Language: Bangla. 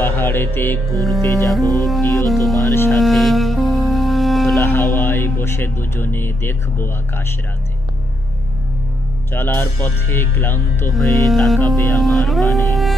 পাহাড়েতে ঘুরতে যাব প্রিয় তোমার সাথে, খোলা হাওয়ায় বসে দুজনে দেখবো আকাশ রাতে। চলার পথে ক্লান্ত হয়ে তাকাবে আমার পানে,